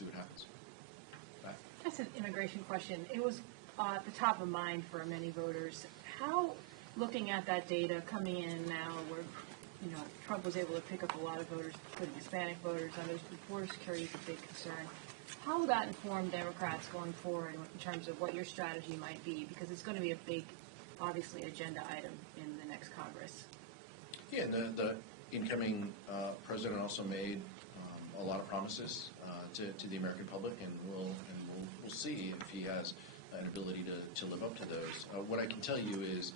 see what happens. Back. That's an immigration question. It was at the top of mind for many voters. How, looking at that data coming in now, where Trump was able to pick up a lot of voters, including Hispanic voters, and there's border security is a big concern. How will that inform Democrats going forward in terms of what your strategy might be? Because it's going to be a big, obviously, agenda item in the next Congress. Yeah, and the incoming president also made a lot of promises to the American public, and we'll see if he has an ability to live up to those. What I can tell you is,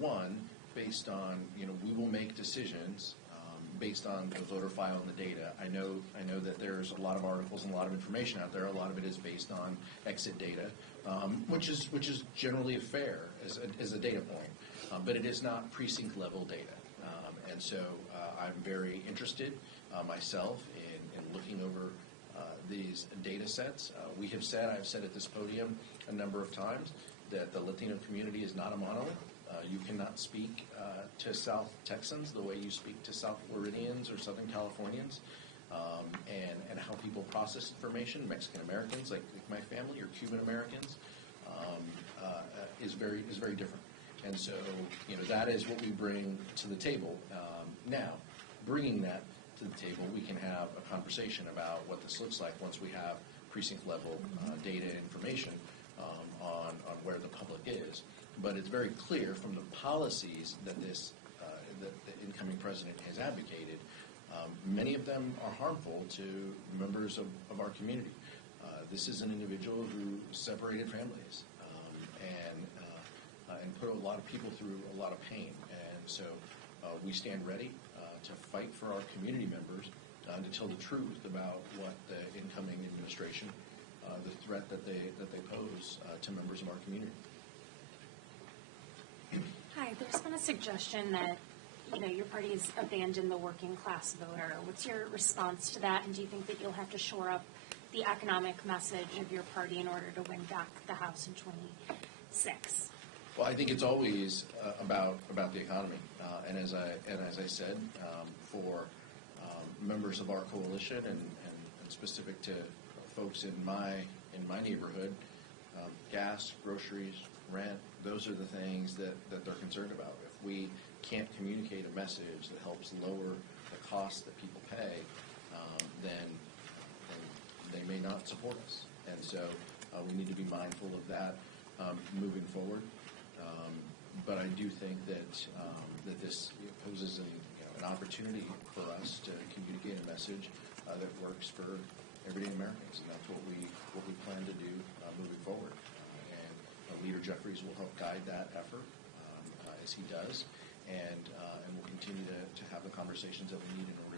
one, based on we will make decisions based on the voter file and the data. I know that there's a lot of articles and a lot of information out there. A lot of it is based on exit data, which is generally fair as a data point, but it is not precinct level data. And so I'm very interested myself in looking over these data sets. I've said at this podium a number of times that the Latino community is not a monolith. You cannot speak to South Texans the way you speak to South Floridians or Southern Californians, and how people process information. Mexican Americans, like my family, or Cuban Americans, is very different. And so, that is what we bring to the table. Now, bringing that to the table, we can have a conversation about what this looks like once we have precinct level data and information on where the public is. But it's very clear from the policies that that the incoming president has advocated, many of them are harmful to members of our community. This is an individual who separated families and put a lot of people through a lot of pain. And so we stand ready to fight for our community members and to tell the truth about what the incoming administration, the threat that they pose to members of our community. Hi, there's been a suggestion that your party has abandoned the working class voter. What's your response to that, and do you think that you'll have to shore up the economic message of your party in order to win back the House in 2026? Well, I think it's always about the economy, and as I said, for members of our coalition and specific to folks in my neighborhood, gas, groceries, rent, those are the things that they're concerned about. If we can't communicate a message that helps lower the costs that people pay, then they may not support us. And so we need to be mindful of that moving forward. But I do think that this poses an opportunity for us to communicate a message that works for everyday Americans, and that's what we plan to do moving forward. Leader Jeffries will help guide that effort as he does, and we'll continue to have the conversations that we need in order